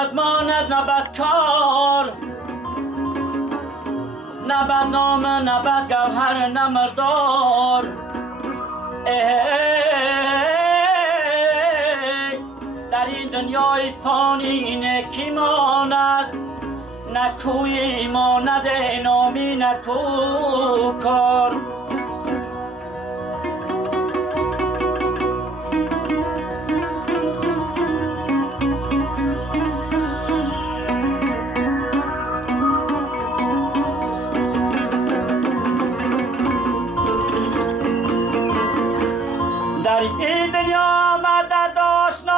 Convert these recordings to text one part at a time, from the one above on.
بد ماند نه بدکار، نه بدنامه نه بدگوهر نه مردار. در این دنیای فانی نه کی ماند، نه کوی ماند نامی نه کو کار. در این دنیا مدد آشناییم،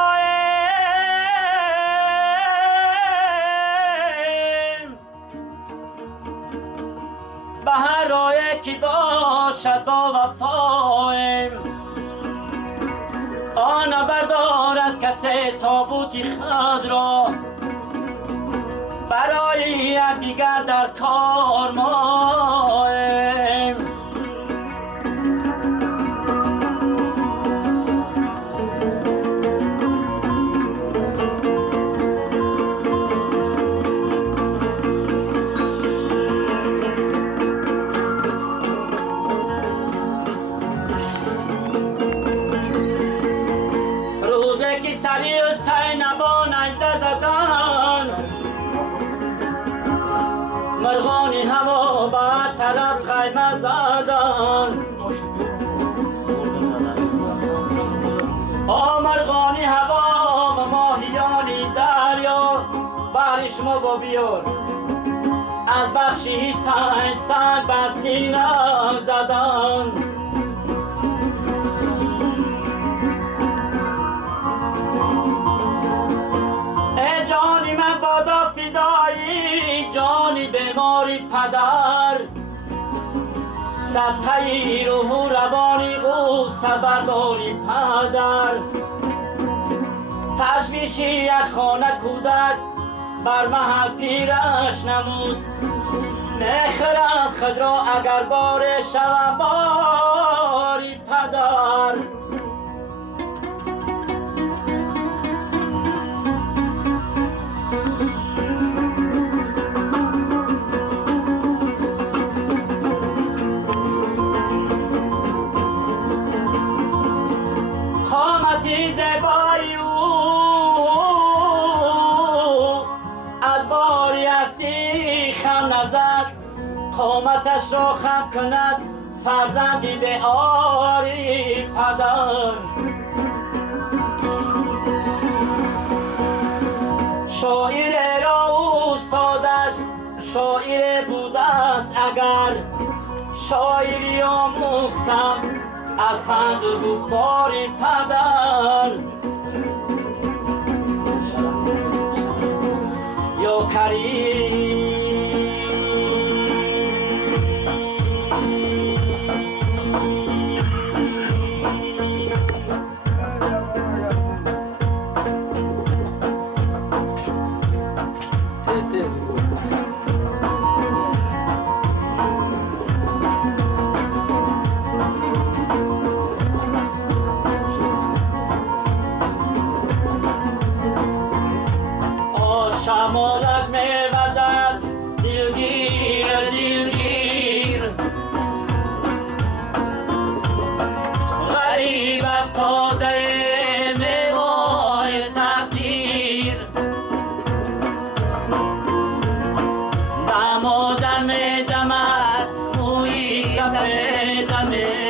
به هر راه کی باشد با وفاییم. آن بردارد کسی تابوتی خود را، برای یکدیگر در کار ماییم. سری و سینبان اجده زدن، مرغان هوا به طرف خیمه زدن. مرغان هوا و ماهیانی دریا، بارش ما با بیار از بخشی سنگ بر سینه زدن. جانی من بادا فدایی، جانی بیماری پدر، صدقه روح و روانی غصه برداری پدر. تشویشی یک خانه کودک بر محل پیرش نمود، میخرم خود را اگر بار شوم باری پدر. خامتی زیبایی او از باری هستی خم نزد، قامتش را خم کند فرزندی به آری پدر. شاعر را استادش شاعر بوده است، اگر شاعری آموختم از پند و گفتاری پدر. یا کریم شمالت میوزد دلگیر دلگیر، غریب افتاده میوای تقدیر. دمادم دمد موی سفیدمه،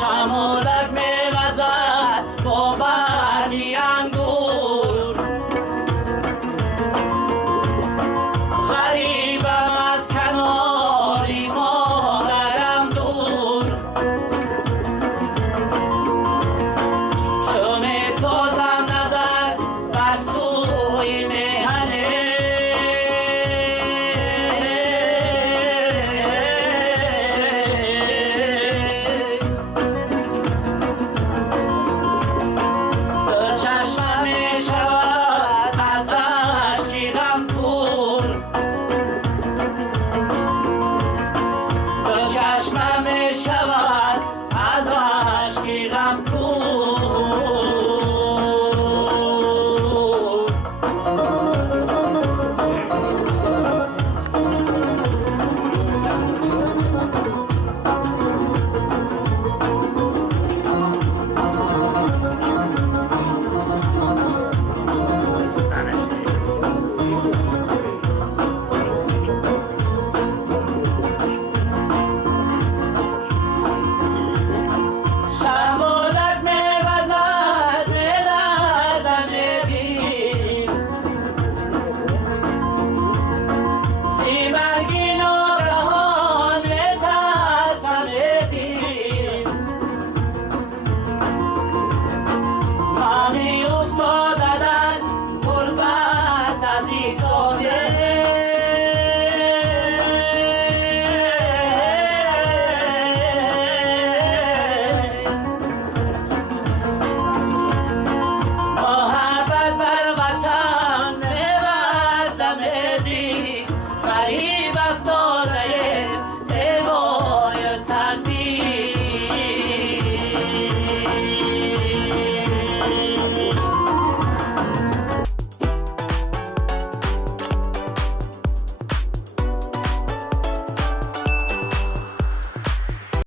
شمالک میوزد با برگی انگور، چشمم